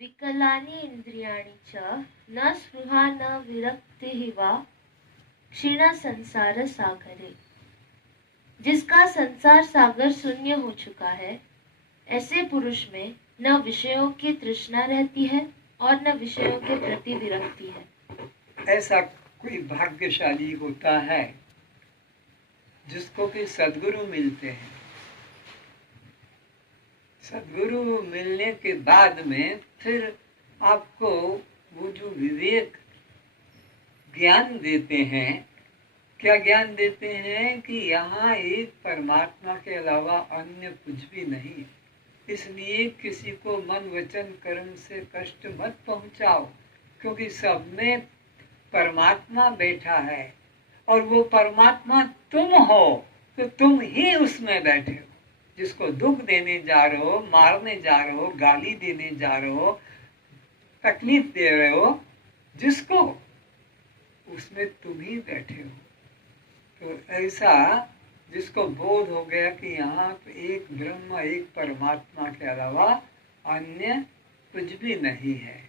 विकलानि इंद्रियाणि च न स्पृहा न विरक्तिः वा क्षीण संसार सागरे। जिसका संसार सागर शून्य हो चुका है, ऐसे पुरुष में न विषयों की तृष्णा रहती है और न विषयों के प्रति विरक्ति है। ऐसा कोई भाग्यशाली होता है जिसको कि सद्गुरु मिलते हैं। सद्गुरु मिलने के बाद में फिर आपको वो जो विवेक ज्ञान देते हैं, क्या ज्ञान देते हैं कि यहाँ एक परमात्मा के अलावा अन्य कुछ भी नहीं, इसलिए किसी को मन वचन कर्म से कष्ट मत पहुंचाओ, क्योंकि सब में परमात्मा बैठा है और वो परमात्मा तुम हो, तो तुम ही उसमें बैठे हो। जिसको दुख देने जा रहे हो, मारने जा रहे हो, गाली देने जा रहे हो, तकलीफ दे रहे हो, जिसको उसमें तुम ही बैठे हो। तो ऐसा जिसको बोध हो गया कि यहाँ एक ब्रह्म एक परमात्मा के अलावा अन्य कुछ भी नहीं है,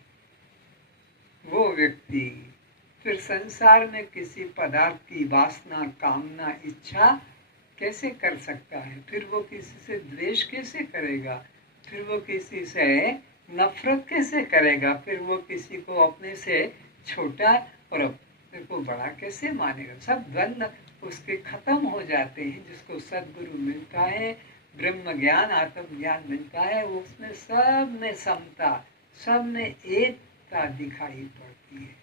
वो व्यक्ति फिर संसार में किसी पदार्थ की वासना कामना इच्छा कैसे कर सकता है? फिर वो किसी से द्वेष कैसे करेगा? फिर वो किसी से नफरत कैसे करेगा? फिर वो किसी को अपने से छोटा और अपने को बड़ा कैसे मानेगा? सब द्वंद्व उसके खत्म हो जाते हैं। जिसको सद्गुरु मिलता है, ब्रह्म ज्ञान आत्म ज्ञान मिलता है, वो उसमें सब में समता, सब में एकता दिखाई पड़ती है।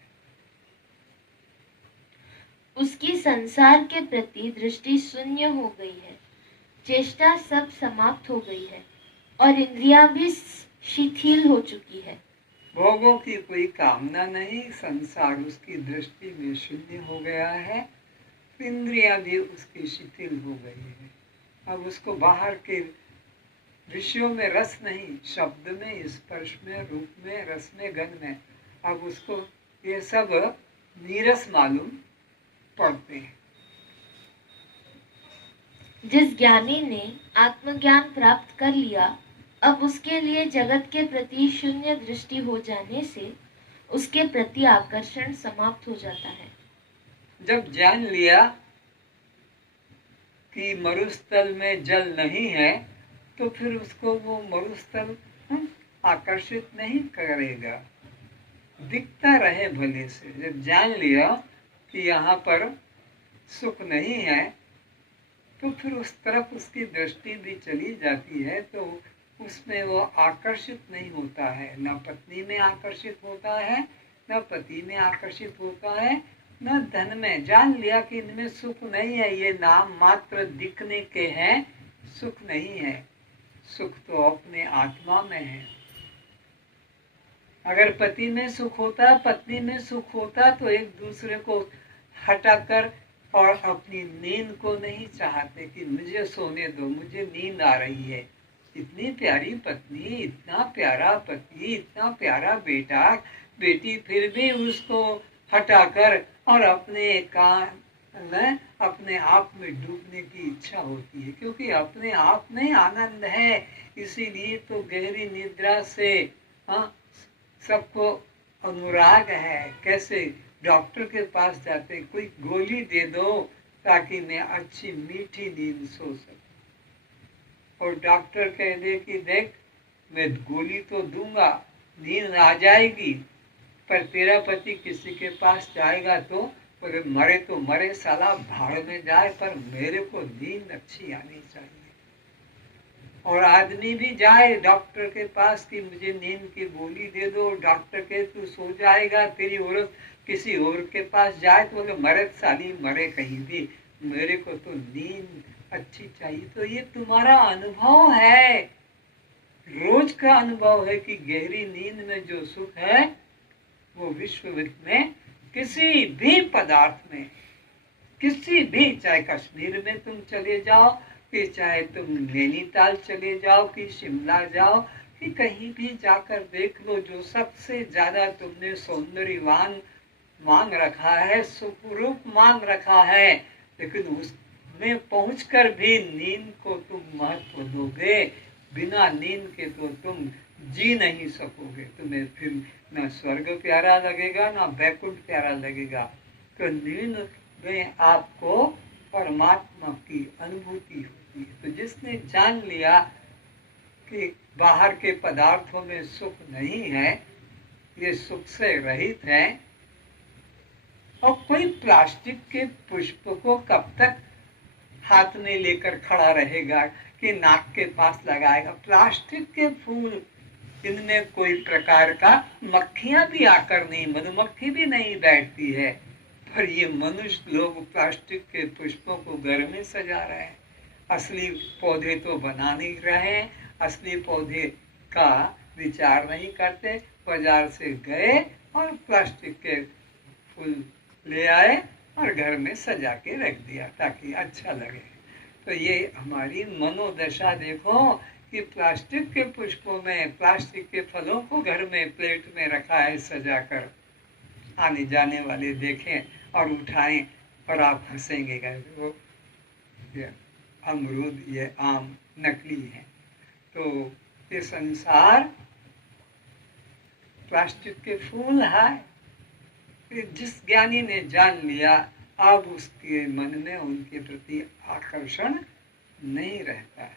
उसकी संसार के प्रति दृष्टि शून्य हो गई है, चेष्टा सब समाप्त हो गई है और इंद्रियां भी शिथिल हो चुकी है। भोगों की कोई कामना नहीं, संसार उसकी दृष्टि में शून्य हो गया है, इंद्रियां भी उसकी शिथिल हो गई है। अब उसको बाहर के विषयों में रस नहीं, शब्द में, स्पर्श में, रूप में, रस में, गंध में, अब उसको ये सब नीरस मालूम पड़ते हैं। जिस ज्ञानी ने आत्मज्ञान प्राप्त कर लिया, अब उसके लिए जगत के प्रति शून्य दृष्टि हो जाने से उसके प्रति आकर्षण समाप्त हो जाता है। जब जान लिया कि मरुस्थल में जल नहीं है, तो फिर उसको वो मरुस्थल आकर्षित नहीं करेगा, दिखता रहे भले से। जब जान लिया कि यहाँ पर सुख नहीं है, तो फिर उस तरफ उसकी दृष्टि भी चली जाती है, तो उसमें वो आकर्षित नहीं होता है। न पत्नी में आकर्षित होता है, न पति में आकर्षित होता है, न धन में। जान लिया कि इनमें सुख नहीं है, ये नाम मात्र दिखने के हैं, सुख नहीं है। सुख तो अपने आत्मा में है। अगर पति में सुख होता, पत्नी में सुख होता, तो एक दूसरे को हटाकर और अपनी नींद को नहीं चाहते कि मुझे सोने दो, मुझे नींद आ रही है। इतनी प्यारी पत्नी, इतना प्यारा पति, इतना प्यारा बेटा बेटी, फिर भी उसको हटाकर और अपने काम में अपने आप में डूबने की इच्छा होती है, क्योंकि अपने आप में आनंद है। इसीलिए तो गहरी निद्रा से सबको अनुराग है। कैसे डॉक्टर के पास जाते, कोई गोली दे दो ताकि मैं अच्छी मीठी नींद सो सकूं, और डॉक्टर कह दे कि देख मैं गोली तो दूंगा, नींद आ जाएगी, पर तेरा पति किसी के पास जाएगा तो मरे तो मरे, साला भाड़ में जाए, पर मेरे को नींद अच्छी आनी चाहिए। और आदमी भी जाए डॉक्टर के पास कि मुझे नींद की गोली दे दो, डॉक्टर के तू सो जाएगा, तेरी औरत किसी और के पास जाए तो बोले मरे साली मरे कहीं भी, मेरे को तो नींद अच्छी चाहिए। तो ये तुम्हारा अनुभव है, रोज का अनुभव है कि गहरी नींद में जो सुख है वो विश्व में किसी भी पदार्थ में, किसी भी, चाहे कश्मीर में तुम चले जाओ, कि चाहे तुम नैनीताल चले जाओ, कि शिमला जाओ, कि कहीं भी जाकर देख लो, जो सबसे ज्यादा तुमने सौंदर्यवान मांग रखा है, सुखरूप मांग रखा है, लेकिन उसमें पहुंचकर भी नींद को तुम महत्व दोगे। बिना नींद के तो तुम जी नहीं सकोगे, तुम्हें फिर न स्वर्ग प्यारा लगेगा ना वैकुंठ प्यारा लगेगा। तो नींद में आपको परमात्मा की अनुभूति होती है। तो जिसने जान लिया कि बाहर के पदार्थों में सुख नहीं है, ये सुख से रहित है, और कोई प्लास्टिक के पुष्प को कब तक हाथ में लेकर खड़ा रहेगा कि नाक के पास लगाएगा। प्लास्टिक के फूल, इनमें कोई प्रकार का मक्खियां भी आकर नहीं, मधुमक्खी भी नहीं बैठती है, पर ये मनुष्य लोग प्लास्टिक के पुष्पों को घर में सजा रहे हैं। असली पौधे तो बना नहीं रहे हैं, असली पौधे का विचार नहीं करते। बाजार से गए और प्लास्टिक के फूल ले आए और घर में सजा के रख दिया ताकि अच्छा लगे। तो ये हमारी मनोदशा देखो कि प्लास्टिक के पुष्पों में, प्लास्टिक के फलों को घर में प्लेट में रखा है सजा कर, आने जाने वाले देखें और उठाएं और आप हंसेंगे, वो ये अमरूद, ये आम नकली है। तो ये संसार प्लास्टिक के फूल है। जिस ज्ञानी ने जान लिया, अब उसके मन में उनके प्रति आकर्षण नहीं रहता है।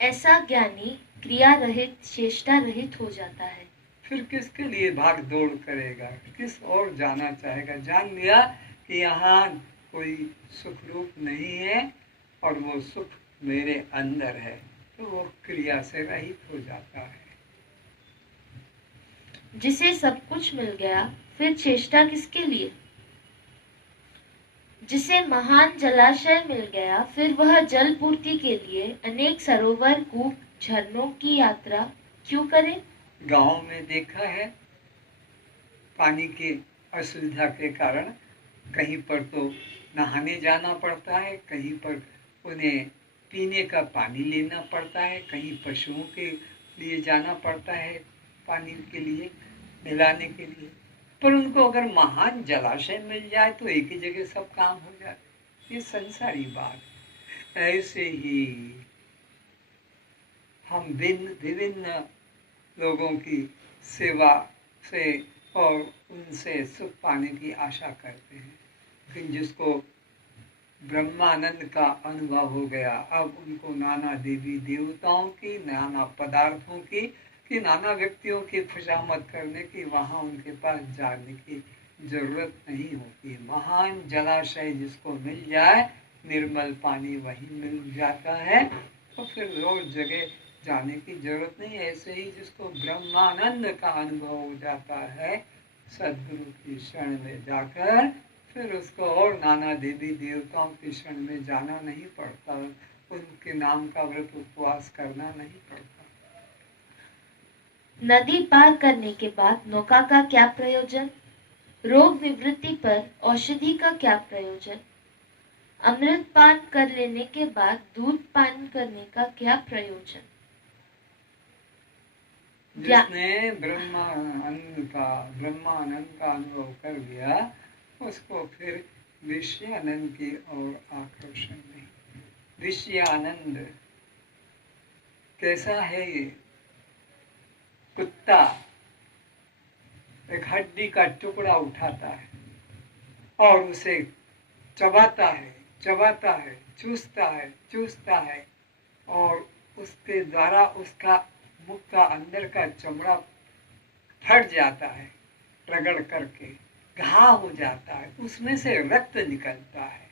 ऐसा ज्ञानी क्रिया रहित, चेष्टा रहित हो जाता है। फिर किसके लिए भाग दौड़ करेगा, किस और जाना चाहेगा। जान लिया कि यहाँ कोई सुख रूप नहीं है और वो सुख मेरे अंदर है, तो वो क्रिया से रहित हो जाता है। जिसे सब कुछ मिल गया, फिर चेष्टा किसके लिए? जिसे महान जलाशय मिल गया, फिर वह जल पूर्ति के लिए अनेक सरोवर, कूप, झरनों की यात्रा क्यों करे? गांव में देखा है, पानी की असुविधा के कारण कहीं पर तो नहाने जाना पड़ता है, कहीं पर उन्हें पीने का पानी लेना पड़ता है, कहीं पशुओं के लिए जाना पड़ता है पानी के लिए, मिलाने के लिए। पर उनको अगर महान जलाशय मिल जाए तो एक ही जगह सब काम हो जाए। ये संसारी बात। ऐसे ही हम विभिन्न लोगों की सेवा से और उनसे सुख पाने की आशा करते हैं। लेकिन जिसको ब्रह्मानंद का अनुभव हो गया, अब उनको नाना देवी देवताओं की, नाना पदार्थों की, कि नाना व्यक्तियों की खुशामद करने की वहाँ उनके पास जाने की जरूरत नहीं होती। महान जलाशय जिसको मिल जाए, निर्मल पानी वहीं मिल जाता है, तो फिर रोज जगह जाने की जरूरत नहीं। ऐसे ही जिसको ब्रह्मानंद का अनुभव हो जाता है, सदगुरु की शरण में जाकर, फिर उसको और नाना देवी देवताओं की शरण में जाना नहीं पड़ता, उनके नाम का व्रत उपवास करना नहीं पड़ता। नदी पार करने के बाद नौका का क्या प्रयोजन? रोग निवृत्ति पर औषधि का क्या प्रयोजन? अमृत पान कर लेने के बाद दूध पान करने का क्या प्रयोजन? जिसने ब्रह्मानंद का अनुभव कर लिया, उसको फिर विषय आनंद की ओर आकर्षण नहीं। विषय आनंद कैसा है? ये कुत्ता एक हड्डी का टुकड़ा उठाता है और उसे चबाता है, चूसता है और उसके द्वारा उसका मुख का अंदर का चमड़ा फट जाता है, रगड़ करके घाव हो जाता है, उसमें से रक्त निकलता है।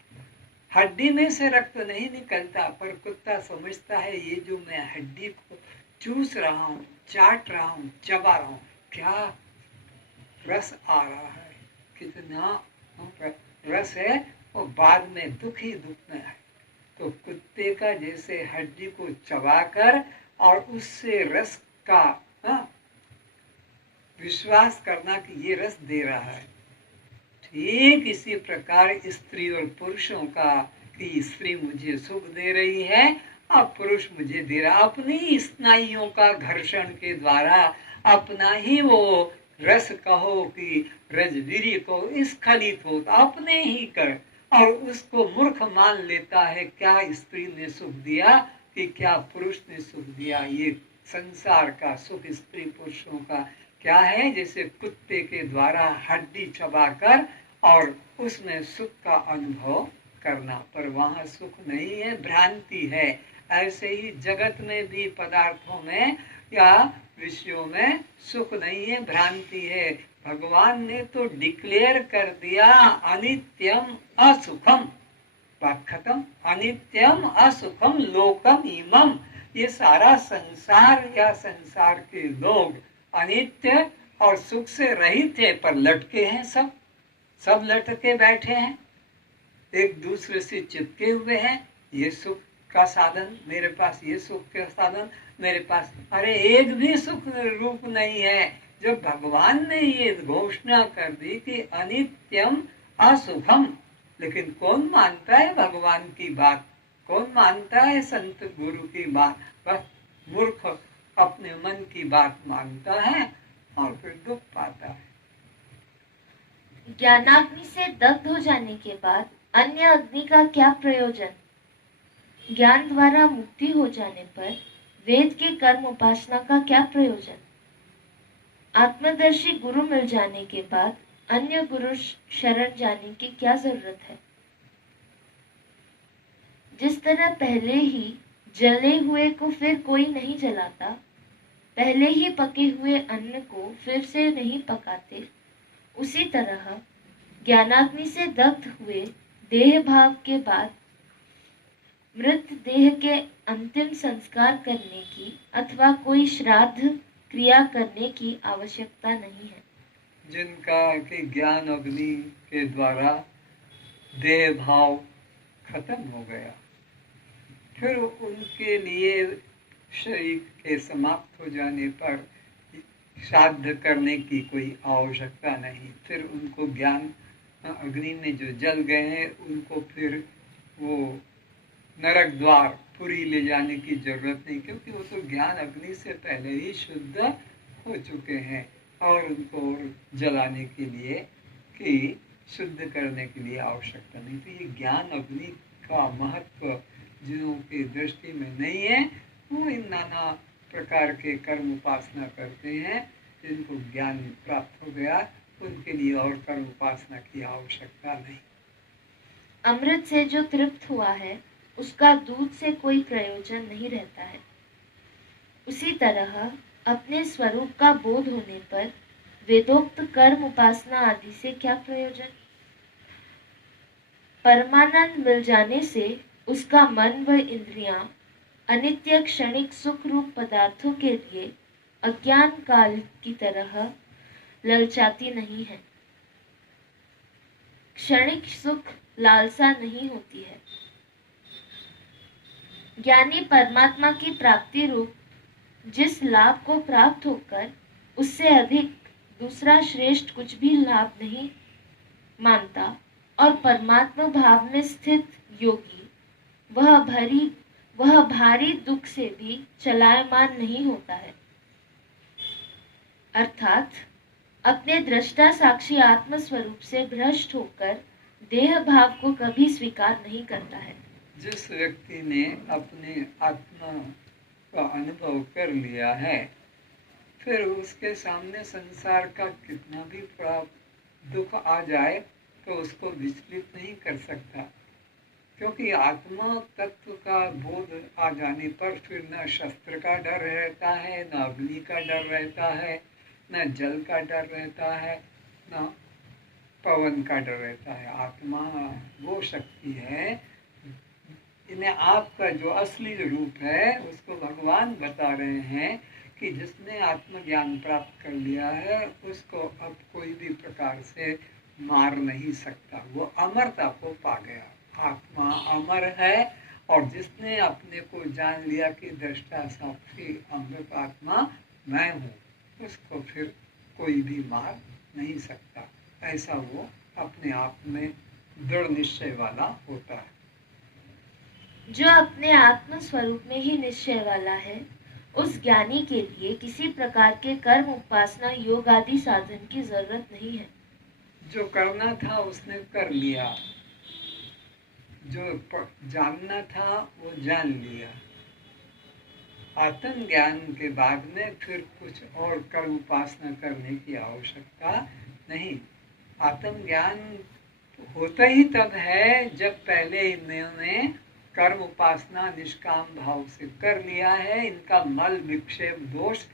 हड्डी में से रक्त नहीं निकलता, पर कुत्ता समझता है ये जो मैं हड्डी को चूस रहा हूँ, चाट रहा हूँ, चबा रहा हूँ, क्या रस आ रहा है, कितना रस है, और बाद में दुख ही दुख में है। तो कुत्ते का जैसे हड्डी को चबाकर और उससे रस का विश्वास करना कि ये रस दे रहा है, ठीक इसी प्रकार स्त्री और पुरुषों का कि स्त्री मुझे सुख दे रही है और पुरुष मुझे दे रहा, अपनी स्नायुओं का घर्षण के द्वारा अपना ही वो रस कहो कि रजवीर्य को स्खलित हो, अपने ही कर, और उसको मूर्ख मान लेता है। क्या स्त्री ने सुख दिया कि क्या पुरुष ने सुख दिया, ये संसार का सुख स्त्री पुरुषों का क्या है, जैसे कुत्ते के द्वारा हड्डी चबाकर और उसमें सुख का अनुभव करना, पर वहाँ सुख नहीं है, भ्रांति है। ऐसे ही जगत में भी पदार्थों में या विषयों में सुख नहीं है, भ्रांति है। भगवान ने तो डिक्लेयर कर दिया अनित्यम असुखम, बात खत्म। अनित्यम असुखम लोकम इमम, ये सारा संसार या संसार के लोग अनित्य और सुख से रहित है, पर लटके हैं, सब लटके बैठे हैं, एक दूसरे से चिपके हुए हैं। ये सुख का साधन मेरे पास, ये सुख का साधन मेरे पास, अरे एक भी सुख रूप नहीं है। जब भगवान ने ये घोषणा कर दी कि अनित्यम असुखम, लेकिन कौन मानता है भगवान की बात, कौन मानता है संत गुरु की बात? बस मूर्ख अपने मन की बात मानता है और फिर दुख पाता है। ज्ञानाग्नि से दग्ध हो जाने के बाद अन्य अग्नि का क्या प्रयोजन? ज्ञान द्वारा मुक्ति हो जाने पर वेद के कर्म उपासना का क्या प्रयोजन? आत्मदर्शी गुरु मिल जाने के बाद अन्य गुरु शरण जाने की क्या जरूरत है? जिस तरह पहले ही जले हुए को फिर कोई नहीं जलाता, पहले ही पके हुए अन्न को फिर से नहीं पकाते, उसी तरह ज्ञानाग्नि से दग्ध हुए देह भाव के बाद मृत देह के अंतिम संस्कार करने की अथवा कोई श्राद्ध क्रिया करने की आवश्यकता नहीं है। जिनका कि ज्ञान अग्नि के द्वारा देह भाव खत्म हो गया, फिर उनके लिए शरीर के समाप्त हो जाने पर श्राद्ध करने की कोई आवश्यकता नहीं। फिर उनको ज्ञान अग्नि में जो जल गए हैं उनको फिर वो नरक द्वार पुरी ले जाने की जरूरत नहीं, क्योंकि वो तो ज्ञान अग्नि से पहले ही शुद्ध हो चुके हैं। और उनको जलाने के लिए कि शुद्ध करने के लिए आवश्यकता नहीं। तो ये ज्ञान अग्नि का महत्व जिनों की दृष्टि में नहीं है, वो इन नाना प्रकार के कर्म उपासना करते हैं। जिनको ज्ञान प्राप्त हो गया उनके लिए और कर्म उपासना की आवश्यकता नहीं। अमृत से जो तृप्त हुआ है उसका दूध से कोई प्रयोजन नहीं रहता है। उसी तरह अपने स्वरूप का बोध होने पर वेदोक्त कर्म उपासना आदि से क्या प्रयोजन? परमानंद मिल जाने से उसका मन व इंद्रियां अनित्य क्षणिक सुख रूप पदार्थों के लिए अज्ञान काल की तरह ललचाती नहीं है। क्षणिक सुख लालसा नहीं होती है। ज्ञानी परमात्मा की प्राप्ति रूप जिस लाभ को प्राप्त होकर उससे अधिक दूसरा श्रेष्ठ कुछ भी लाभ नहीं मानता और परमात्मा भाव में स्थित योगी वह भारी दुख से भी चलायमान नहीं होता है, अर्थात अपने दृष्टा साक्षी आत्म स्वरूप से भ्रष्ट होकर देह भाव को कभी स्वीकार नहीं करता है। जिस व्यक्ति ने अपने आत्मा का अनुभव कर लिया है, फिर उसके सामने संसार का कितना भी बड़ा दुख आ जाए तो उसको विचलित नहीं कर सकता, क्योंकि आत्मा तत्व का बोध आ जाने पर फिर न शस्त्र का डर रहता है, न अग्नि का डर रहता है, न जल का डर रहता है, न पवन का डर रहता है। आत्मा वो शक्ति है, इन्हें आपका जो असली रूप है उसको भगवान बता रहे हैं कि जिसने आत्मज्ञान प्राप्त कर लिया है उसको अब कोई भी प्रकार से मार नहीं सकता। वो अमरता को पा गया। आत्मा अमर है और जिसने अपने को जान लिया कि दृष्टा साक्षी अमृत आत्मा मैं हूँ, उसको फिर कोई भी मार नहीं सकता। ऐसा वो अपने आप में दृढ़ निश्चय वाला होता है। जो अपने आत्म स्वरूप में ही निश्चय वाला है, उस ज्ञानी के लिए किसी प्रकार के कर्म उपासना योग आदि साधन की जरूरत नहीं है। जो करना था उसने कर लिया, जो जानना था वो जान लिया। आत्म ज्ञान के बाद में फिर कुछ और कर्म उपासना करने की आवश्यकता नहीं। आत्म ज्ञान होता ही तब है जब पहले इन्होंने कर्म उपासना निष्काम भाव से कर लिया है, इनका मल विक्षेप दोष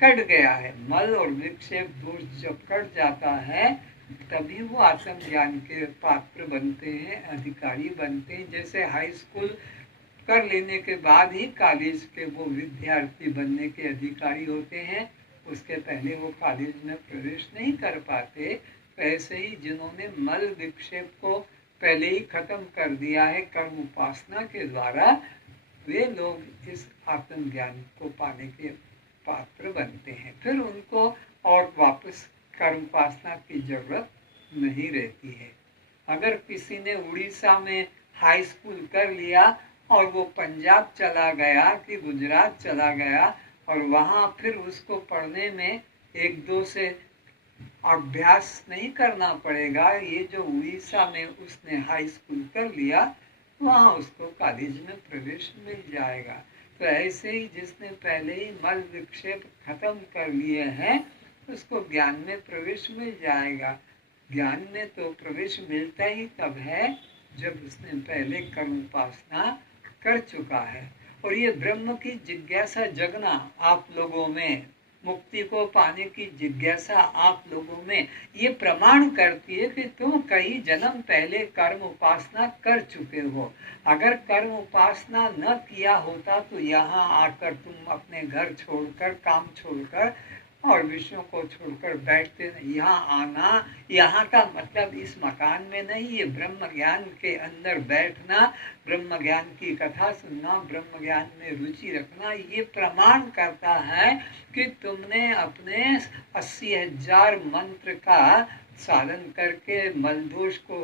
कट गया है। मल और विक्षेप दोष जब कट जाता है तभी वो आत्म ज्ञान के पात्र बनते हैं, अधिकारी बनते हैं। जैसे हाई स्कूल कर लेने के बाद ही कॉलेज के वो विद्यार्थी बनने के अधिकारी होते हैं, उसके पहले वो कॉलेज में प्रवेश नहीं कर पाते। ऐसे ही जिन्होंने मल विक्षेप को पहले ही खत्म कर दिया है कर्म उपासना के द्वारा, वे लोग इस आत्म ज्ञान को पाने के पात्र बनते हैं। फिर उनको और वापस कर्म उपासना की जरूरत नहीं रहती है। अगर किसी ने उड़ीसा में हाई स्कूल कर लिया और वो पंजाब चला गया कि गुजरात चला गया और वहाँ फिर उसको पढ़ने में एक दो से अभ्यास नहीं करना पड़ेगा। ये जो उड़ीसा में उसने हाई स्कूल कर लिया वहाँ उसको कॉलेज में प्रवेश मिल जाएगा। तो ऐसे ही जिसने पहले ही मल विक्षेप खत्म कर लिए हैं उसको ज्ञान में प्रवेश मिल जाएगा। ज्ञान में तो प्रवेश मिलता ही तब है जब उसने पहले कर्म उपासना कर चुका है। और ये ब्रह्म की जिज्ञासा जगना आप लोगों में, मुक्ति को पाने की जिज्ञासा आप लोगों में, ये प्रमाण करती है कि तुम कई जन्म पहले कर्म उपासना कर चुके हो। अगर कर्म उपासना न किया होता तो यहाँ आकर तुम अपने घर छोड़कर, काम छोड़कर और विषयों को छोड़कर बैठते नहीं। यहाँ आना, यहाँ का मतलब इस मकान में नहीं, ये ब्रह्म ज्ञान के अंदर बैठना, ब्रह्म ज्ञान की कथा सुनना, ब्रह्म ज्ञान में रुचि रखना, ये प्रमाण करता है कि तुमने अपने 80,000 मंत्र का साधन करके मलदोष को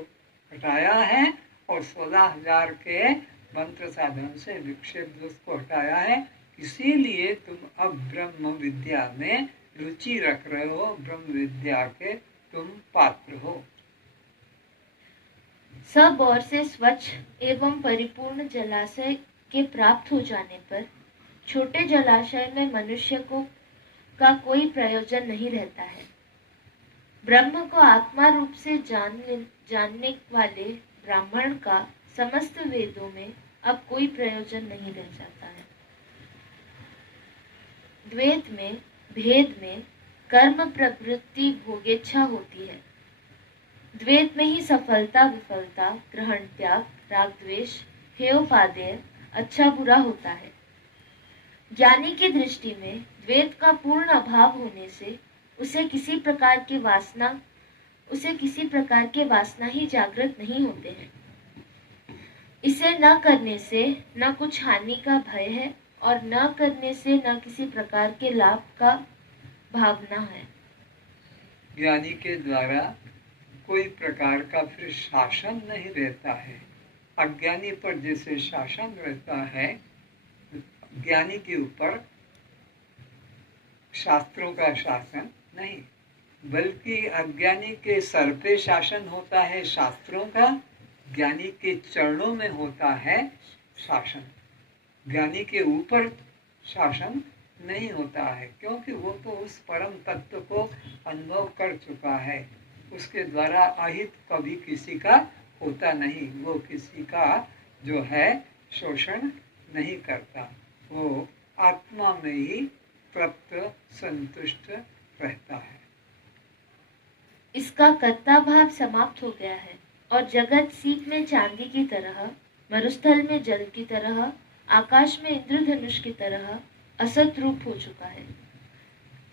हटाया है और 16,000 के मंत्र साधन से विक्षेप दोष को हटाया है। इसीलिए तुम अब ब्रह्म विद्या में रुचि रख रहे हो, ब्रह्म विद्या के तुम पात्र हो। सब ओर से स्वच्छ एवं परिपूर्ण जलाशय के प्राप्त हो जाने पर छोटे जलाशय में मनुष्य को का कोई प्रयोजन नहीं रहता है। ब्रह्म को आत्मा रूप से जानने वाले ब्राह्मण का समस्त वेदों में अब कोई प्रयोजन नहीं रह जाता है। द्वैत में, भेद में कर्म प्रवृत्ति भोगेच्छा होती है। द्वैत में ही सफलता विफलता, ग्रहण त्याग, राग द्वेष, हेयोपादेय, अच्छा बुरा होता है। ज्ञानी की दृष्टि में द्वैत का पूर्ण अभाव होने से उसे किसी प्रकार के वासना ही जागृत नहीं होते हैं। इसे न करने से न कुछ हानि का भय है और न करने से न किसी प्रकार के लाभ का भावना है। ज्ञानी के द्वारा कोई प्रकार का फिर शासन नहीं रहता है। अज्ञानी पर जैसे शासन रहता है, ज्ञानी के ऊपर शास्त्रों का शासन नहीं, बल्कि अज्ञानी के सर पे शासन होता है शास्त्रों का, ज्ञानी के चरणों में होता है शासन। ज्ञानी के ऊपर शासन नहीं होता है, क्योंकि वो तो उस परम तत्व को अनुभव कर चुका है। उसके द्वारा अहित कभी किसी का होता नहीं, वो किसी का जो है शोषण नहीं करता, वो आत्मा में ही तृप्त संतुष्ट रहता है। इसका कर्ता भाव समाप्त हो गया है और जगत सीप में चांदी की तरह, मरुस्थल में जल की तरह, आकाश में इंद्रधनुष की तरह असत रूप हो चुका है।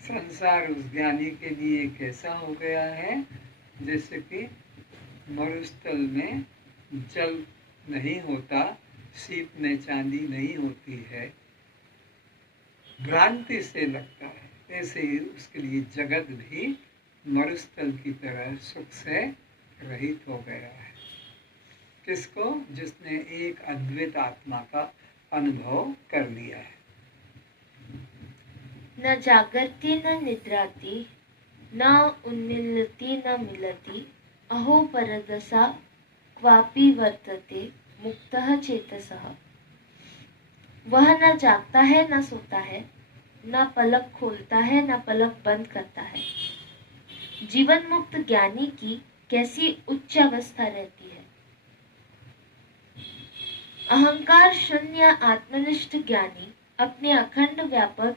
संसार उस ज्ञानी के लिए कैसा हो गया है, जैसे कि मरुस्थल में जल नहीं होता, सीप में चांदी नहीं होती है, भ्रांति से लगता है, ऐसे ही उसके लिए जगत भी मरुस्थल की तरह सुख से रहित हो गया है। किसको? जिसने एक अद्वैत आत्मा का अनुभव कर लिया है। न जागर्ति न निद्राति, न उन्मिलति न मिलति, अहो परदशा क्वापि वर्तते मुक्तः चेतसः। वह न जागता है न सोता है, न पलक खोलता है न पलक बंद करता है। जीवन मुक्त ज्ञानी की कैसी उच्च अवस्था रहती है। अहंकार शून्य आत्मनिष्ठ ज्ञानी अपने अखंड व्यापक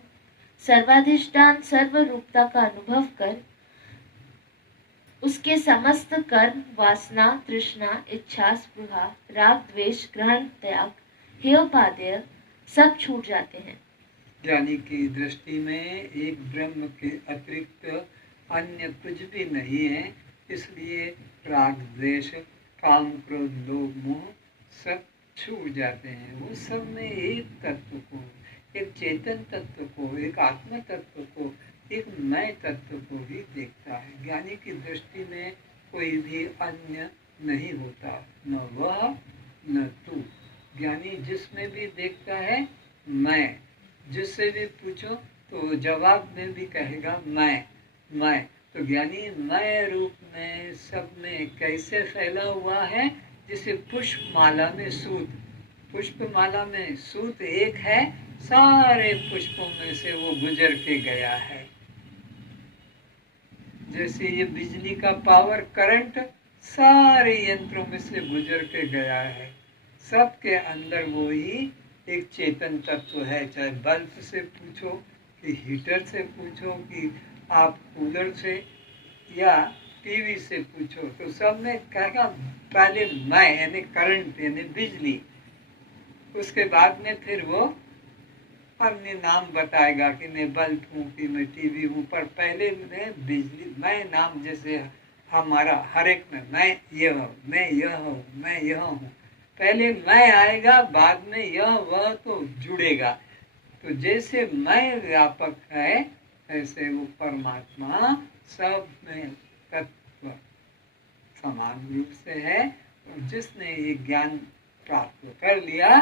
सर्वाधिष्ठान सर्वरूपता का अनुभव कर उसके समस्त कर्म, वासना, तृष्णा, इच्छा, स्पृहा, राग, द्वेष, ग्रहण, त्याग, हेयोपादेय सब छूट जाते हैं। ज्ञानी की दृष्टि में एक ब्रह्म के अतिरिक्त अन्य कुछ भी नहीं है, इसलिए राग, द्वेष, काम, क्रोध, लोभ, मोह सब छूट जाते हैं। वो सब में एक तत्व को, एक चेतन तत्व को, एक आत्म तत्व को, एक मैं तत्व को ही देखता है। ज्ञानी की दृष्टि में कोई भी अन्य नहीं होता, न वह न तू। ज्ञानी जिसमें भी देखता है मैं, जिससे भी पूछो तो जवाब में भी कहेगा मैं। तो ज्ञानी मैं रूप में सब में कैसे फैला हुआ है, जैसे पुष्पमाला में सूत, पुष्पमाला में सूत एक है, सारे पुष्पों में से वो गुजर के गया है। जैसे ये बिजली का पावर करंट सारे यंत्रों में से गुजर के गया है, सबके अंदर वो ही एक चेतन तत्व है। चाहे बल्ब से पूछो कि हीटर से पूछो कि आप कूलर से या टीवी से पूछो, तो सब में कहेगा पहले मैं यानी करंट यानी बिजली, उसके बाद में फिर वो अपने नाम बताएगा कि मैं बल्ब हूँ कि मैं टीवी हूँ, पर पहले मैं बिजली, मैं नाम जैसे हमारा हर एक में मैं यह हूँ, मैं यह हूँ, मैं यह हूँ, पहले मैं आएगा, बाद में यह वह तो जुड़ेगा। तो जैसे मैं व्यापक है, ऐसे वो परमात्मा सब में तत्व समान रूप से है। और जिसने ये ज्ञान प्राप्त कर लिया,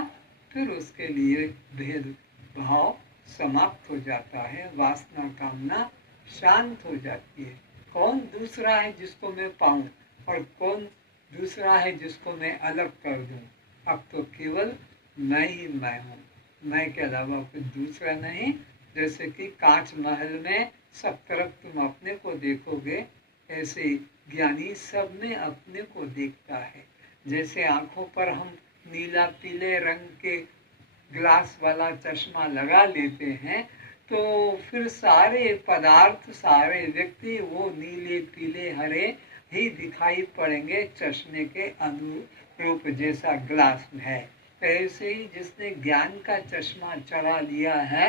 फिर उसके लिए भेद भाव समाप्त हो जाता है, वासना कामना शांत हो जाती है। कौन दूसरा है जिसको मैं पाऊं और कौन दूसरा है जिसको मैं अलग कर दूं? अब तो केवल मैं ही मैं हूँ, मैं के अलावा कुछ दूसरा नहीं। जैसे कि कांच महल में सब तरफ तुम अपने को देखोगे, ऐसे ज्ञानी सब में अपने को देखता है। जैसे आंखों पर हम नीला पीले रंग के ग्लास वाला चश्मा लगा लेते हैं, तो फिर सारे पदार्थ, सारे व्यक्ति वो नीले पीले हरे ही दिखाई पड़ेंगे चश्मे के अनुरूप, जैसा ग्लास है। ऐसे ही जिसने ज्ञान का चश्मा चढ़ा लिया है,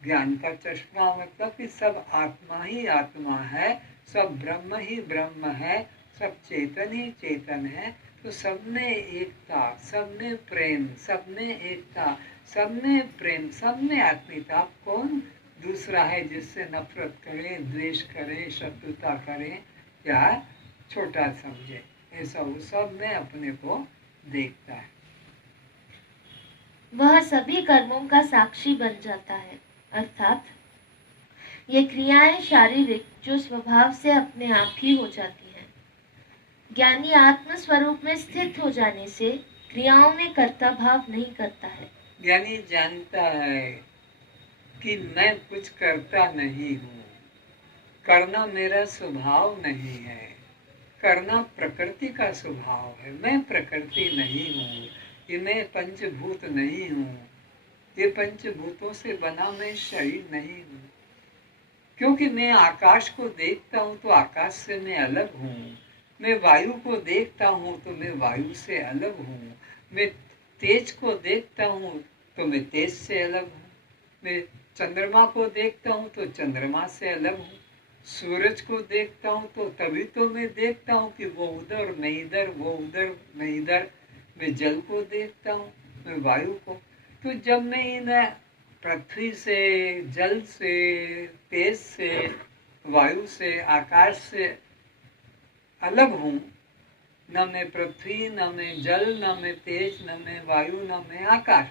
ज्ञान का चश्मा मतलब कि सब आत्मा ही आत्मा है, सब ब्रह्म ही ब्रह्म है, सब चेतन ही चेतन है। तो सब में एकता, सब में प्रेम, सब में एकता, सब में प्रेम, सब में आत्मीयता। कौन दूसरा है जिससे नफरत करे, द्वेष करे, शत्रुता करे या छोटा समझे? ऐसा वो सब में अपने को देखता है। वह सभी कर्मों का साक्षी बन जाता है, अर्थात ये क्रियाएं शारीरिक जो स्वभाव से अपने आप ही हो जाती हैं। ज्ञानी आत्म स्वरूप में स्थित हो जाने से क्रियाओं में कर्ता भाव नहीं करता है। ज्ञानी जानता है कि मैं कुछ करता नहीं हूँ, करना मेरा स्वभाव नहीं है, करना प्रकृति का स्वभाव है। मैं प्रकृति नहीं हूँ, ये मैं पंचभूत नहीं हूँ, ये पंचभूतों से बना मैं शरीर नहीं हूँ। क्योंकि मैं आकाश को देखता हूँ तो आकाश से मैं अलग हूँ, मैं वायु को देखता हूँ तो मैं वायु से अलग हूँ, मैं तेज को देखता हूँ तो मैं तेज से अलग हूँ, मैं चंद्रमा को देखता हूँ तो चंद्रमा से अलग हूँ, सूरज को देखता हूँ तो तभी तो मैं देखता हूँ कि वो उधर मैं इधर, वो उधर मैं इधर। मैं जल को देखता हूँ, मैं वायु को। तो जब मैं इन पृथ्वी से, जल से, तेज से, वायु से, आकाश से अलग हूँ, न मैं पृथ्वी, न मैं जल, न मैं तेज, न मैं वायु, न मैं आकाश,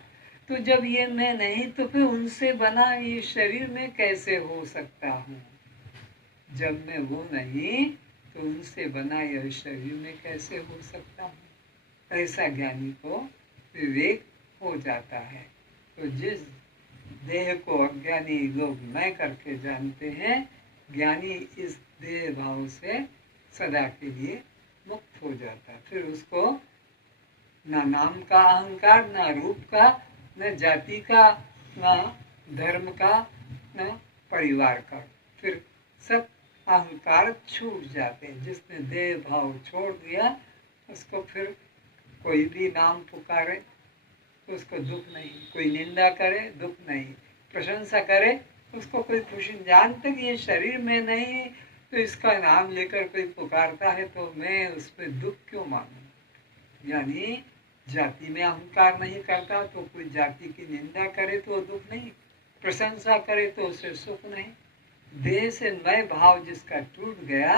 तो जब ये मैं नहीं तो फिर उनसे बना ये शरीर में कैसे हो सकता हूँ? जब मैं वो नहीं तो उनसे बना यह शरीर में कैसे हो सकता हूँ? ऐसा ज्ञानी को विवेक हो जाता है। तो जिस देह को अज्ञानी लोग मैं करके जानते हैं, ज्ञानी इस देह भाव से सदा के लिए मुक्त हो जाता। फिर उसको न नाम का अहंकार, न रूप का, न जाति का, न धर्म का, न परिवार का, फिर सब अहंकार छूट जाते हैं। जिसने देह भाव छोड़ दिया उसको फिर कोई भी नाम पुकारे तो उसको दुख नहीं, कोई निंदा करे दुख नहीं, प्रशंसा करे उसको कोई खुशी। जानते कि ये शरीर में नहीं, तो इसका नाम लेकर कोई पुकारता है तो मैं उस पर दुख क्यों मानूं। यानी जाति में अहंकार नहीं करता तो कोई जाति की निंदा करे तो दुख नहीं, प्रशंसा करे तो उसे सुख नहीं। देह से मैं भाव जिसका टूट गया,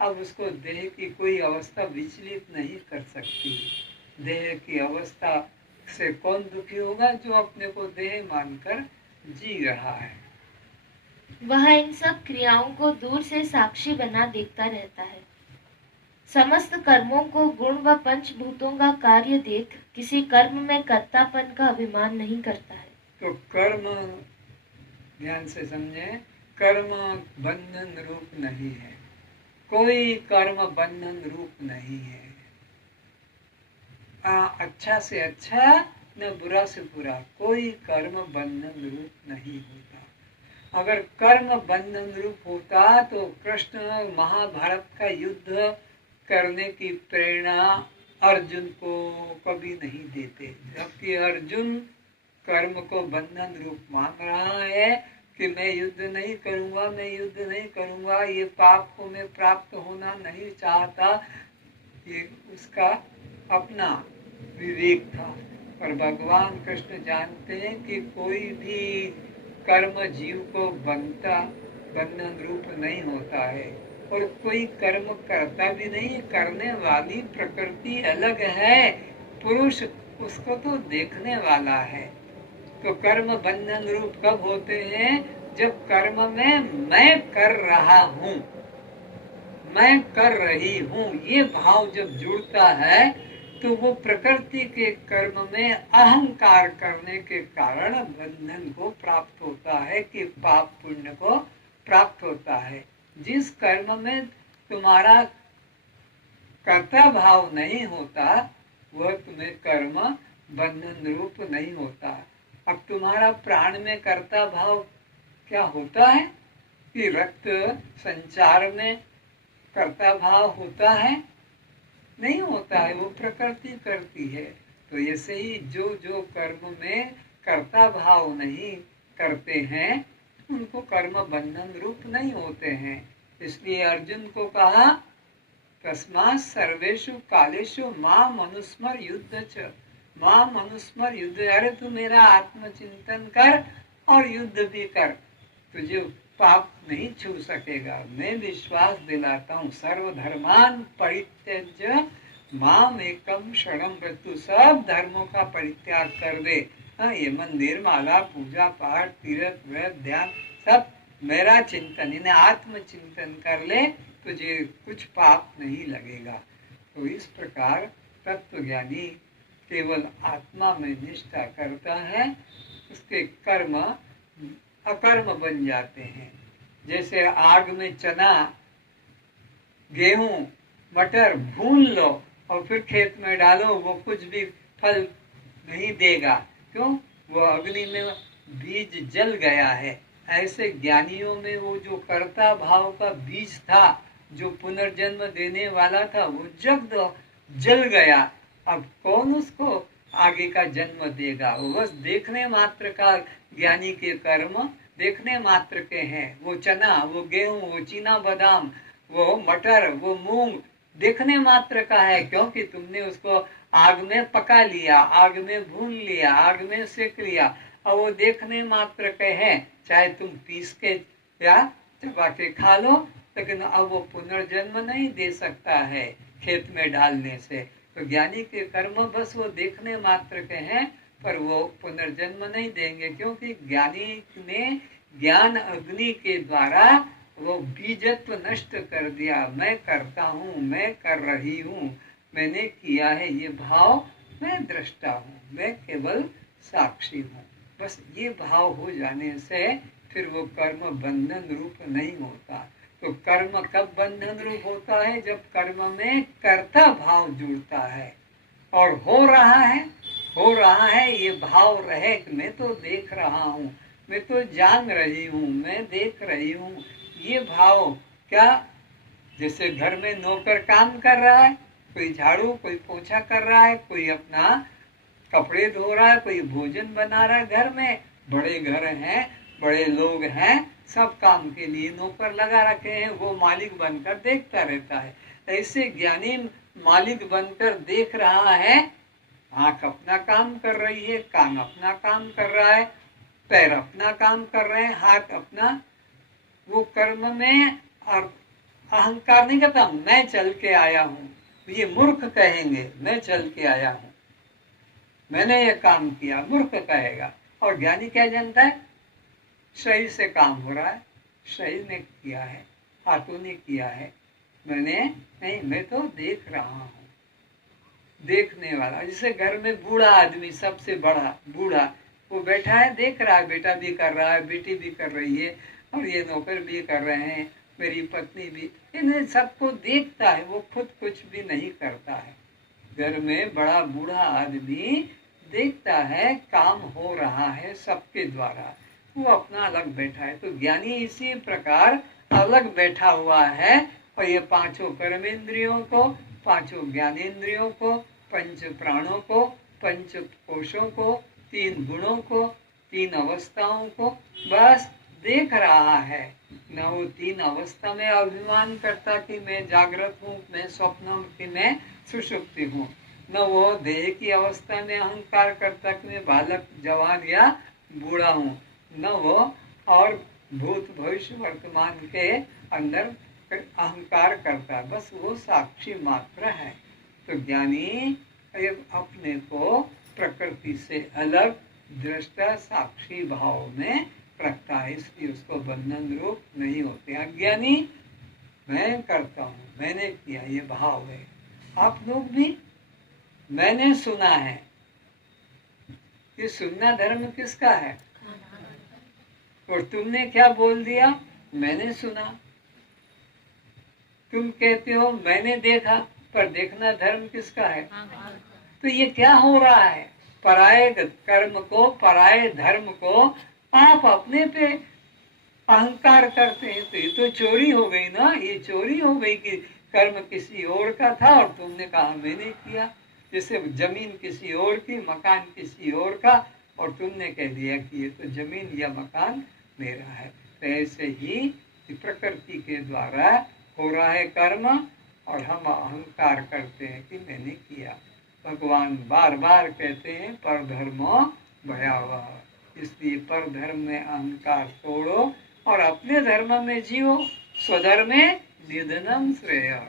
अब उसको देह की कोई अवस्था विचलित नहीं कर सकती। देह की अवस्था से कौन दुखी होगा? जो अपने को देह मानकर जी रहा है। वह इन सब क्रियाओं को दूर से साक्षी बना देखता रहता है। समस्त कर्मों को गुण व पंचभूतों का कार्य देख किसी कर्म में कर्तापन का अभिमान नहीं करता है। तो कर्म ध्यान से समझे, कर्म बंधन रूप नहीं है, कोई कर्म बंधन रूप नहीं है। अच्छा से अच्छा न बुरा से बुरा, कोई कर्म बंधन रूप नहीं होता। अगर कर्म बंधन रूप होता तो कृष्ण महाभारत का युद्ध करने की प्रेरणा अर्जुन को कभी नहीं देते, जबकि अर्जुन कर्म को बंधन रूप मान रहा है कि मैं युद्ध नहीं करूंगा, मैं युद्ध नहीं करूंगा, ये पाप को मैं प्राप्त होना नहीं चाहता। ये उसका अपना विवेक था। पर भगवान कृष्ण जानते हैं कि कोई भी कर्म जीव को बंधन रूप नहीं होता है, और कोई कर्म करता भी नहीं। करने वाली प्रकृति अलग है, पुरुष उसको तो देखने वाला है। तो कर्म बंधन रूप कब होते हैं? जब कर्म में मैं कर रहा हूँ, मैं कर रही हूँ, ये भाव जब जुड़ता है तो वो प्रकृति के कर्म में अहंकार करने के कारण बंधन को प्राप्त होता है, कि पाप पुण्य को प्राप्त होता है। जिस कर्म में तुम्हारा कर्ता भाव नहीं होता वह तुम्हें कर्म बंधन रूप नहीं होता। अब तुम्हारा प्राण में कर्ता भाव क्या होता है कि रक्त संचार में कर्ता भाव होता है? नहीं होता है, वो प्रकृति करती है। तो ऐसे ही जो जो कर्म में कर्ता भाव नहीं करते हैं उनको कर्म बंधन रूप नहीं होते हैं। इसलिए अर्जुन को कहा तस्मात् सर्वेषु कालेषु मां मनुस्मर युद्ध च, मां मनुस्मर युद्ध। अरे तू मेरा आत्मचिंतन कर और युद्ध भी कर, तुझे पाप नहीं छू सकेगा। मैं विश्वास दिलाता हूँ, सर्वधर्मान परित्यज्य माम एकम शरणम व्रज। तू सब धर्मों का परित्याग कर दे। हाँ, ये मंदिर माला पूजा पाठ तीर्थ व्रत ध्यान सब मेरा चिंतन, इन्हें आत्मचिंतन कर ले, तुझे कुछ पाप नहीं लगेगा। तो इस प्रकार तत्वज्ञानी केवल आत्मा में निष्ठा करता है, उसके कर्म अकर्म बन जाते हैं। जैसे आग में चना गेहूं मटर भून लो और फिर खेत में डालो, वो कुछ भी फल नहीं देगा। क्यों? वो अग्नि में बीज जल गया है। ऐसे ज्ञानियों में वो जो कर्ता भाव का बीज था, जो पुनर्जन्म देने वाला था, वो जल गया। अब कौन उसको आगे का जन्म देगा? वो बस देखने मात्र का, ज्ञानी के कर्म देखने मात्र के हैं। वो चना, वो गेहूं, वो चीना बादाम, वो मटर, वो मूंग देखने मात्र का है, क्योंकि तुमने उसको आग में पका लिया, आग में भून लिया, आग में सेक लिया। और वो देखने मात्र के हैं, चाहे तुम पीस के या चबा के खा लो, लेकिन अब वो पुनर्जन्म नहीं दे सकता है खेत में डालने से। तो ज्ञानी के कर्म बस वो देखने मात्र के हैं, पर वो पुनर्जन्म नहीं देंगे, क्योंकि ज्ञानी ने ज्ञान अग्नि के द्वारा वो बीजत्व नष्ट कर दिया। मैं करता हूँ, मैं कर रही हूँ, मैंने किया है, ये भाव मैं दृष्टा हूँ, मैं केवल साक्षी हूँ। बस ये भाव हो जाने से फिर वो कर्म बंधन रूप नहीं होता। तो कर्म कब बंधन रूप होता है? जब कर्म में कर्ता भाव जुड़ता है और हो रहा है ये भाव रहे कि मैं तो देख रहा हूँ, मैं तो जान रही हूँ, मैं देख रही हूँ, ये भाव। क्या जैसे घर में नौकर काम कर रहा है, कोई झाड़ू कोई पोछा कर रहा है, कोई अपना कपड़े धो रहा है, कोई भोजन बना रहा है। घर में बड़े घर हैं, बड़े लोग हैं, सब काम के लिए नौकर लगा रखे हैं, वो मालिक बनकर देखता रहता है। ऐसे ज्ञानी मालिक बनकर देख रहा है। आंख अपना काम कर रही है, कान अपना काम कर रहा है, पैर अपना काम कर रहे हैं, हाथ अपना। वो कर्म में और अहंकार नहीं करता मैं चल के आया हूँ। ये मूर्ख कहेंगे मैं चल के आया हूँ, मैंने ये काम किया, मूर्ख कहेगा। और ज्ञानी क्या जानता है? शरीर से काम हो रहा है, शरीर ने किया है, हाथों ने किया है, मैंने नहीं, मैं तो देख रहा हूँ। देखने वाला, जैसे घर में बूढ़ा आदमी, सबसे बड़ा बूढ़ा, वो बैठा है, देख रहा है, बेटा भी कर रहा है, बेटी भी कर रही है, और ये नौकर भी कर रहे हैं, मेरी पत्नी भी, इन्हें सबको देखता है, वो खुद कुछ भी नहीं करता है। घर में बड़ा बूढ़ा आदमी देखता है, काम हो रहा है सबके द्वारा, वो अपना अलग बैठा है। तो ज्ञानी इसी प्रकार अलग बैठा हुआ है, और ये पांचों कर्मेंद्रियों को, पांचों ज्ञानेंद्रियों को, पंच प्राणों को, पंच कोशों को, तीन गुणों को, तीन अवस्थाओं को बस देख रहा है। न वो तीन अवस्था में अभिमान करता कि मैं जागृत हूँ, मैं स्वप्न कि मैं सुषुप्ति हूँ। न वो देह की अवस्था में अहंकार करता कि मैं बालक, जवान या बूढ़ा हूँ। न वो और भूत भविष्य वर्तमान के अंदर अहंकार करता, बस वो साक्षी मात्र है। तो ज्ञानी अपने को प्रकृति से अलग दृष्टा साक्षी भाव में रखता है, इसलिए उसको बंधन रूप नहीं होते। अज्ञानी मैं करता हूँ, मैंने किया, ये भाव है। आप लोग भी मैंने सुना है, ये सुनना धर्म किसका है? और तुमने क्या बोल दिया? मैंने सुना। तुम कहते हो मैंने देखा, पर देखना धर्म किसका है? तो ये क्या हो रहा है? पराये कर्म को, पराये धर्म को आप अपने पे अहंकार करते हैं, तो ये तो चोरी हो गई ना। ये चोरी हो गई कि कर्म किसी और का था और तुमने कहा मैंने किया। जैसे जमीन किसी और की, मकान किसी और का, और तुमने कह दिया कि ये तो जमीन या मकान मेरा है। तो ऐसे ही प्रकृति के द्वारा हो रहा है कर्म, और हम अहंकार करते हैं कि मैंने किया। भगवान बार बार कहते हैं पर धर्मो भयावह, इसलिए पर धर्म में अहंकार तोड़ो और अपने धर्म में जियो। स्वधर्मे निधनम श्रेय।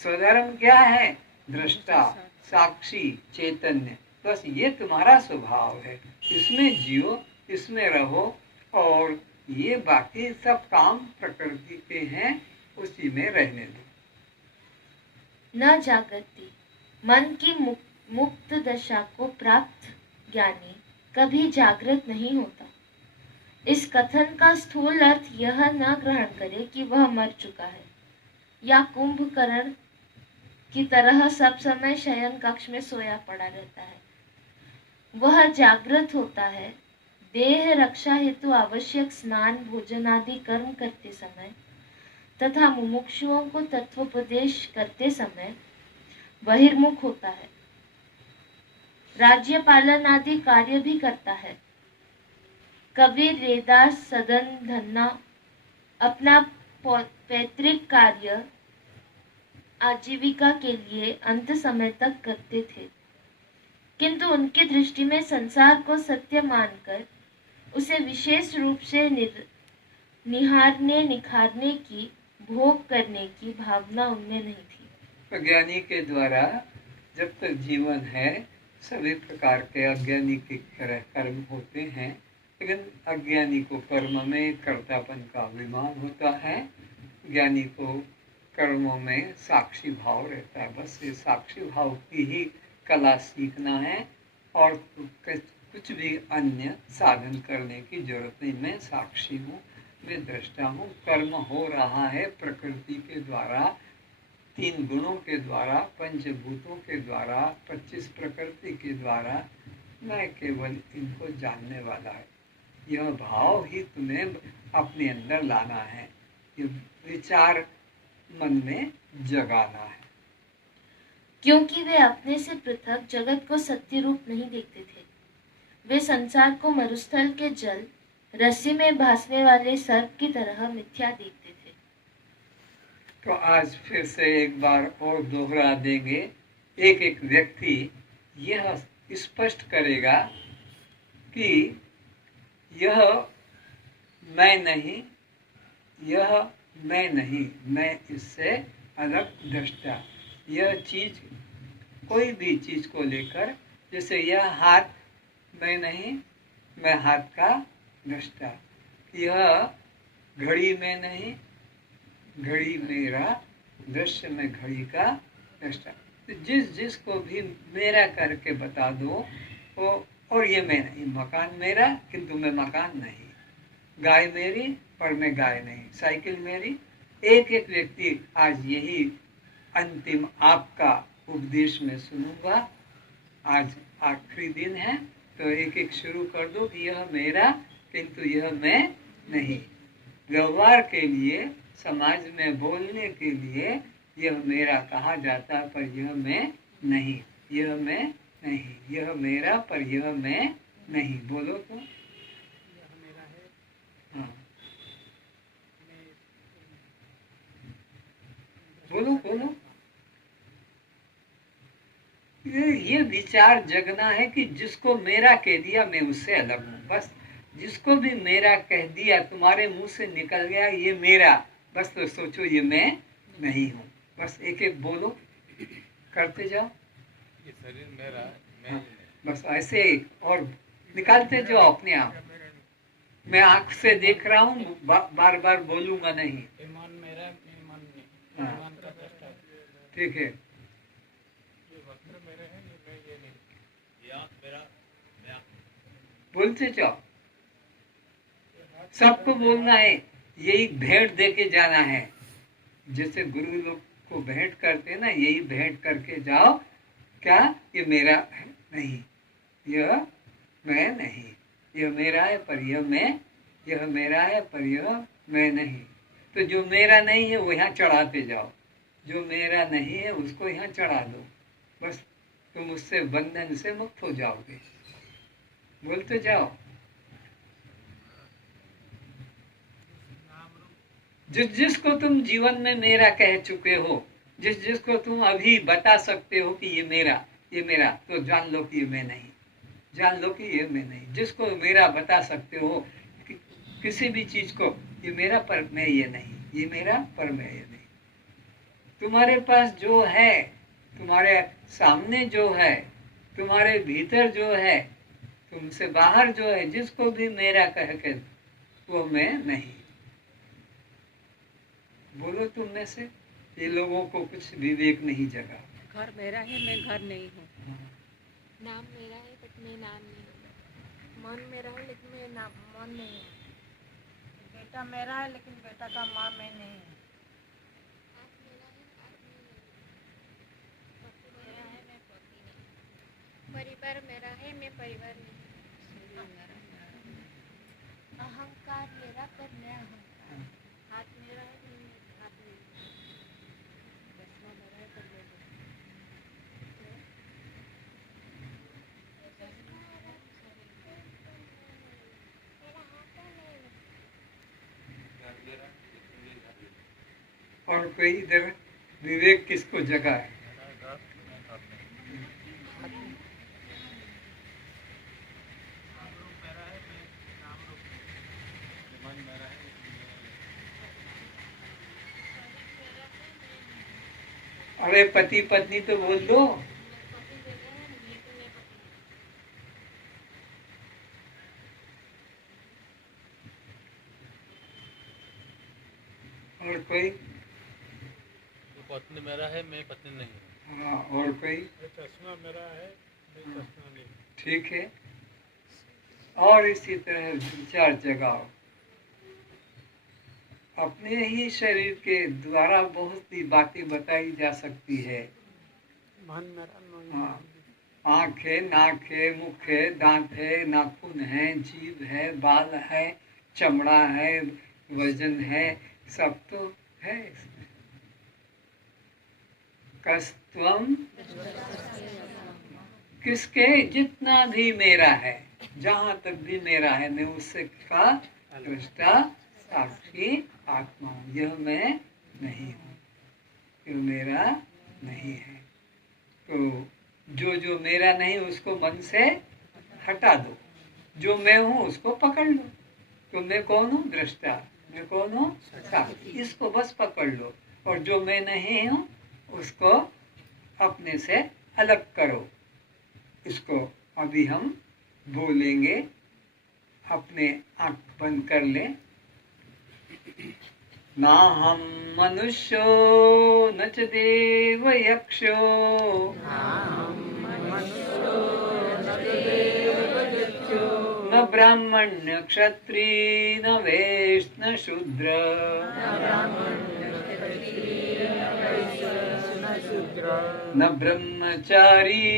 स्वधर्म क्या है? दृष्टा, साक्षी, चैतन्य, बस ये तुम्हारा स्वभाव है, इसमें जियो, इसमें रहो, और ये बाकी सब काम प्रकृति के हैं, उसी में रहने दो। न जागृति, मन की मुक्त दशा को प्राप्त ज्ञानी कभी जागृत नहीं होता। इस कथन का स्थूल अर्थ यह न ग्रहण करे कि वह मर चुका है या कुंभकर्ण की तरह सब समय शयन कक्ष में सोया पड़ा रहता है। वह जागृत होता है देह रक्षा हेतु आवश्यक स्नान, भोजन आदि कर्म करते समय तथा मुमुक्षुओं को तत्वोपदेश करते समय बहिर्मुख होता है। राज्य पालन आदि कार्य भी करता है। कबीर रेदास सदन धन्ना अपना पैतृक कार्य आजीविका के लिए अंत समय तक करते थे, किंतु उनकी दृष्टि में संसार को सत्य मानकर उसे विशेष रूप से निखारने की, भोग करने की भावना उनमें नहीं थी। अज्ञानी के द्वारा जब तक जीवन है सभी प्रकार के अज्ञानी की तरह कर्म होते हैं, लेकिन अज्ञानी को कर्म में कर्तापन का अभिमान होता है, ज्ञानी को कर्मों में साक्षी भाव रहता है। बस ये साक्षी भाव की ही कला सीखना है, और कुछ भी अन्य साधन करने की जरूरत नहीं। मैं साक्षी हूँ, मैं दृष्टा हूँ। कर्म हो रहा है प्रकृति के द्वारा, 3 गुणों के द्वारा, पंचभूतों के द्वारा, 25 प्रकृति के द्वारा। मैं केवल इनको जानने वाला है। यह भाव ही तुम्हें अपने अंदर लाना है, ये विचार मन में जगाना है। क्योंकि वे अपने से पृथक जगत को सत्य रूप नहीं देखते थे। वे संसार को मरुस्थल के जल, रस्सी में भासने वाले सर्प की तरह मिथ्या देखते थे। तो आज फिर से एक बार और दोहरा देंगे। एक एक व्यक्ति यह स्पष्ट करेगा कि यह मैं नहीं, यह मैं नहीं, मैं इससे अलग दृष्टा। यह चीज, कोई भी चीज को लेकर, जैसे यह हाथ मैं नहीं, मैं हाथ का दृष्टा। यह घड़ी में नहीं, घड़ी मेरा, दृश्य में घड़ी का दृष्टा। तो जिस जिसको भी मेरा करके बता दो वो, और ये मैं नहीं। मकान मेरा किंतु मैं मकान नहीं, गाय मेरी पर मैं गाय नहीं, साइकिल मेरी। एक एक व्यक्ति आज यही अंतिम आपका उपदेश में सुनूंगा। आज आखिरी दिन है तो एक एक शुरू कर दो कि यह मेरा किंतु यह मैं नहीं। व्यवहार के लिए, समाज में बोलने के लिए यह मेरा कहा जाता पर यह मैं नहीं, यह मैं नहीं, यह मेरा पर यह मैं नहीं। बोलो तो। हाँ बोलो बोलो। ये विचार जगना है कि जिसको मेरा कह दिया मैं उससे अलग हूँ। बस जिसको भी मेरा कह दिया, तुम्हारे मुंह से निकल गया ये मेरा, बस तो सोचो ये मैं नहीं हूँ। बस एक एक बोलो, करते जाओ। ये शरीर मेरा, मैं हाँ, बस ऐसे और निकालते जाओ अपने आप। मैं आंख से देख रहा हूँ, बार बार बोलूंगा नहीं। ईमान मेरा, ईमान नहीं, हाँ। ईमान का दृष्टा है। ठीक है। ये वस्त्र मेरे हैं, ये नहीं। ये आँख मेरा, मैं आँख। बोलते जाओ, सबको बोलना है। यही भेंट दे के जाना है। जैसे गुरु लोग को भेंट करते ना, यही भेंट करके जाओ। क्या ये मेरा है नहीं, यह मैं नहीं, यह मेरा है पर यह मैं, यह मेरा है पर यह मैं नहीं। तो जो मेरा नहीं है वो यहाँ चढ़ाते जाओ, जो मेरा नहीं है उसको यहाँ चढ़ा दो। बस तुम उससे बंधन से मुक्त हो जाओगे। बोलते जाओ। जिस जिसको तुम जीवन में मेरा कह चुके हो, जिस जिसको तुम अभी बता सकते हो कि ये मेरा, ये मेरा, तो जान लो कि ये मैं नहीं, जान लो कि ये मैं नहीं। जिसको मेरा बता सकते हो कि किसी भी चीज को, ये मेरा पर मैं ये नहीं, ये मेरा पर मैं ये नहीं। तुम्हारे पास जो है, तुम्हारे सामने जो है, तुम्हारे भीतर जो है, तुमसे बाहर जो है, जिसको भी मेरा कह के वो मैं नहीं। बोलो तुम में से। ये लोगों को कुछ विवेक नहीं जगा। घर मेरा है, मैं घर नहीं हूँ। नाम मेरा है बट मैं नाम नहीं हूँ। मन मेरा है लेकिन मैं नाम मन नहीं हूँ। बेटा मेरा है लेकिन बेटा का माँ मैं नहीं हूँ। आप मेरा है, आप मैं नहीं हूँ। पति मेरा है, मैं पति नहीं हूँ। परिवार मेरा है, मैं परिवार नहीं हूँ। अहंकार मेरा पर मैं अहंकार। हाथ मेरा है, मैं हाथ नहीं हूँ। चश्मा मेरा है पर मैं नहीं हूँ। और कोई इधर विवेक किसको जगा है? अरे पति पत्नी तो बोल दो। और कोई? तो पत्नी मेरा है, मैं पत्नी नहीं हूँ। हाँ, और कोई? चश्मा मेरा है, मैं चश्मा नहीं हूँ। ठीक है, और इसी तरह विचार जगाओ। अपने ही शरीर के द्वारा बहुत सी बातें बताई जा सकती है। हाँ, आँख है, नाक है, मुख है, दांत है, नाखून है, जीभ है, बाल है, चमड़ा है, वजन है, सब तो है इसमें। कस्त्वम, किसके, जितना भी मेरा है, जहाँ तक भी मेरा है, मैं उससे का दृष्टा साक्षी आत्मा हूँ। यह मैं नहीं हूँ, यह मेरा नहीं है। तो जो जो मेरा नहीं उसको मन से हटा दो, जो मैं हूँ उसको पकड़ लो। तो मैं कौन हूँ? दृष्टा। मैं कौन हूँ? साक्षी। इसको बस पकड़ लो, और जो मैं नहीं हूँ उसको अपने से अलग करो। इसको अभी हम बोलेंगे। अपने आँख बंद कर ले। ना हम मनुष्यो न च देव यक्षो, न ब्राह्मण्य क्षत्री न वैश्य न शूद्र, न ब्रह्मचारी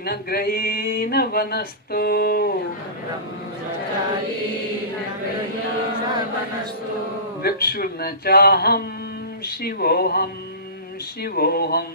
न गृही न वनस्थो, भिक्षु न चाहम शिवोहम शिवोहम।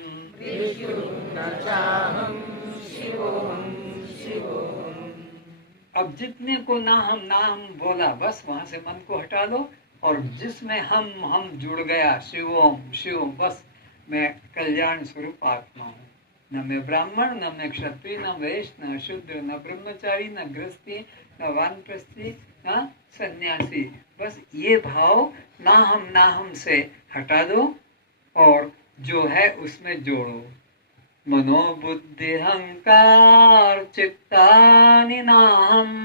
अब जितने को ना हम बोला, बस वहां से मन को हटा दो, और जिसमें हम जुड़ गया, शिवोम शिवोम, बस मैं कल्याण स्वरूप आत्मा हूँ। न मैं ब्राह्मण, न मैं क्षत्रिय, न वैश्य, न शूद्र, न ब्रह्मचारी, न गृहस्थी, न वानप्रस्थी, न सन्यासी। बस ये भाव ना हम से हटा दो, और जो है उसमें जोड़ो। मनोबुद्धि अहंकार चित्तानि नाहम्,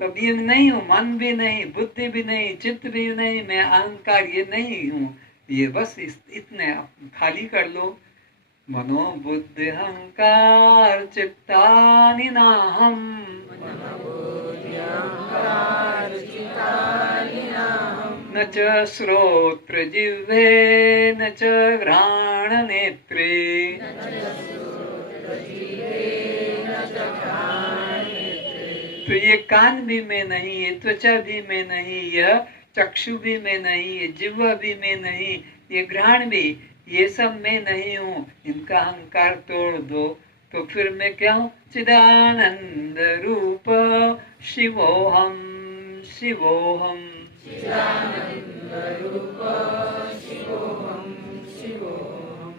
कभी नहीं हूँ, मन भी नहीं, बुद्धि भी नहीं, चित्त भी नहीं, मैं अहंकार ये नहीं हूँ। ये बस इतने खाली कर लो। मनोबुद्धि अहंकार चित्तानि नाहम्, न च श्रोत्र जिह्वे न च घ्राण नेत्रे, तो ये कान भी मैं नहीं, ये त्वचा भी मैं नहीं, यह चक्षु भी मैं नहीं, ये जिह्वा भी मैं नहीं, ये घ्राण भी, ये सब मैं नहीं हूँ। इनका अहंकार तोड़ दो, तो फिर मैं क्या हूँ? चिदानंद रूप शिवोहम शिवोहम।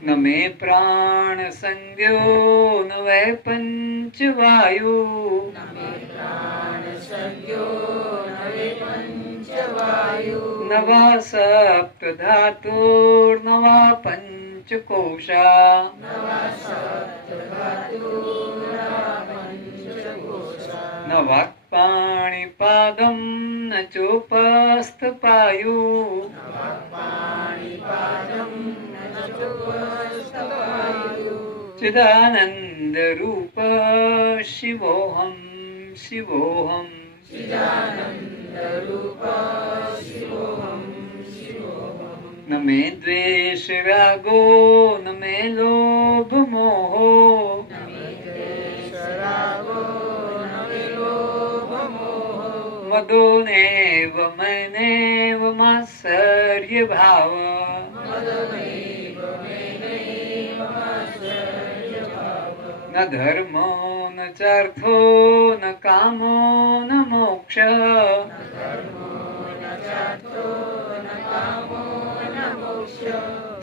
न मे प्राण संज्ञो न वै पंच वायु, न वा सप्त धातुर्न वा पंच कोशा, न वाक्पाणिपादं न चोपस्थपायु, चिदानंद रूप शिवोहम शिवोहम। न मे द्वेष रागो न मे लोभ मोहो, मदो नैव मैनेव मात्सर्य भाव, न धर्मो न चार्थो न कामो न मोक्ष,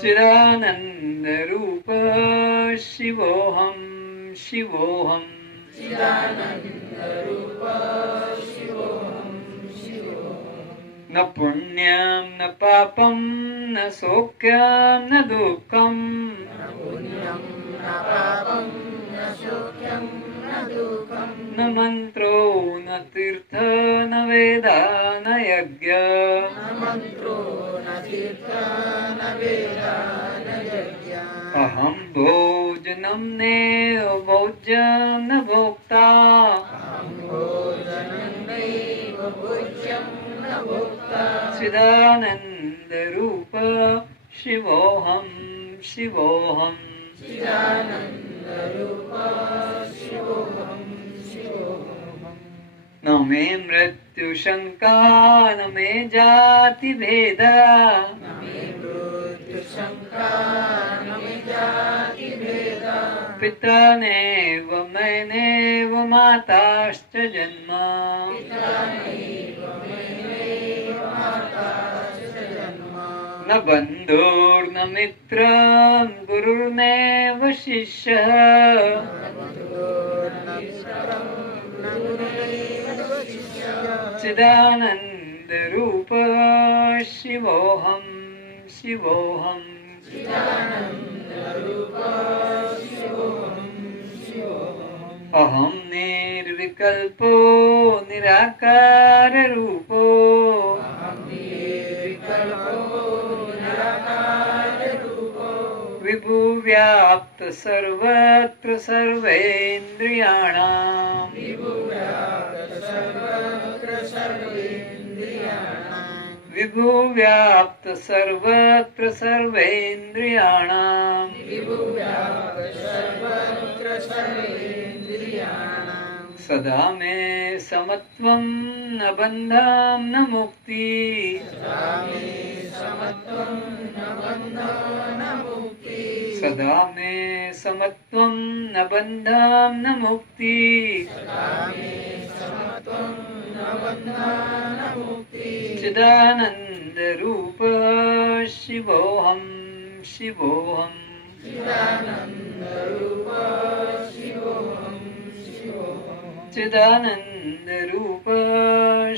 चिदानंद रूप शिवोहम शिवोहम। न पुण्यं न पापं न सौख्यं न दुःखं, न मंत्रो न तीर्थ न वेदा न यज्ञ, अहं भोजनालयस्थ नैव भोज्यं न भोक्ता चिदानंद रूप शिवोहम शिवोहम न मे मृत्यु शंका न मे जाति भेदा पिता नैव मैनेव माताश्च जन्म न बन्धुर्न मित्रं गुरुर्नैव शिष्यः चिदानंद रूप शिवोहम शिवोहम अहम निर्विकल्पो निराकार रूपो विभु व्याप्त सर्वत्र सर्वेन्द्रियाणाम् विभु व्याप्त सर्वत्र सर्वेन्द्रियाणाम् सदा मे समत्वं न बन्धं न मुक्ति सदा मे समत्वं न बन्धं न मुक्ति चिदानंद रूप शिवोहम शिवोहम चिदानंद रूप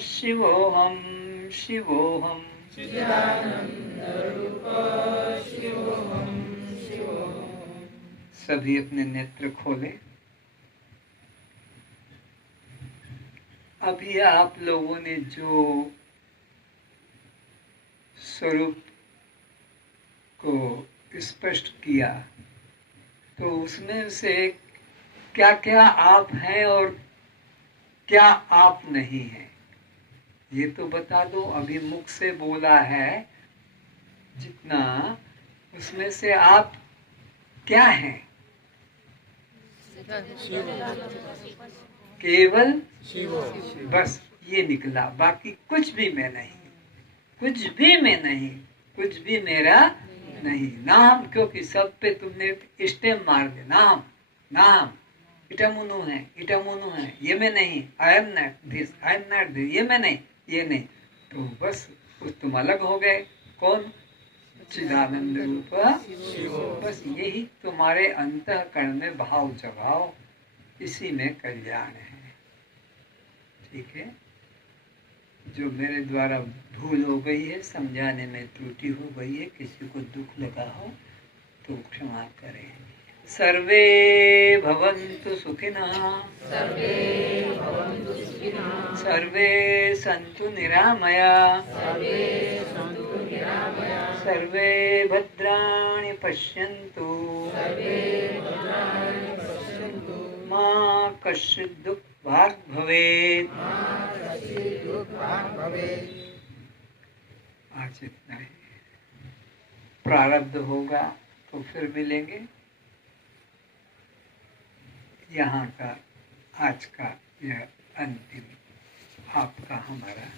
शिवोहम शिवोहम सभी अपने नेत्र खोले। अभी आप लोगों ने जो स्वरूप को स्पष्ट किया तो उसमें से क्या क्या आप हैं और क्या आप नहीं हैं ये तो बता दो। अभी मुख से बोला है जितना, उसमें से आप क्या हैं? केवल बस ये निकला, बाकी कुछ भी मैं नहीं, कुछ भी मैं नहीं, कुछ भी मेरा नहीं। नाम, क्योंकि सब पे तुमने स्टेम मार दे, नाम नाम, इटामुनु है, इटामुनु है, ये मैं नहीं, I am not this, I am not this, ये मैं नहीं, ये नहीं, तो बस तुम अलग हो गए। कौन? चिदानंद रूप। बस यही तुम्हारे अंतःकरण में भाव जगाओ, इसी में कल्याण है। ठीक है, जो मेरे द्वारा भूल हो गई है, समझाने में त्रुटि हो गई है, किसी को दुख लगा हो तो क्षमा करें। सर्वे भवन्तु सुखिनः, सर्वे सन्तु निरामया, सर्वे भद्राणि पश्यन्तु, मा कश्चित् दुःखभाग् भवेत्। आज इतना ही, प्रारब्ध होगा तो फिर मिलेंगे। यहाँ का आज का यह अंतिम आपका हमारा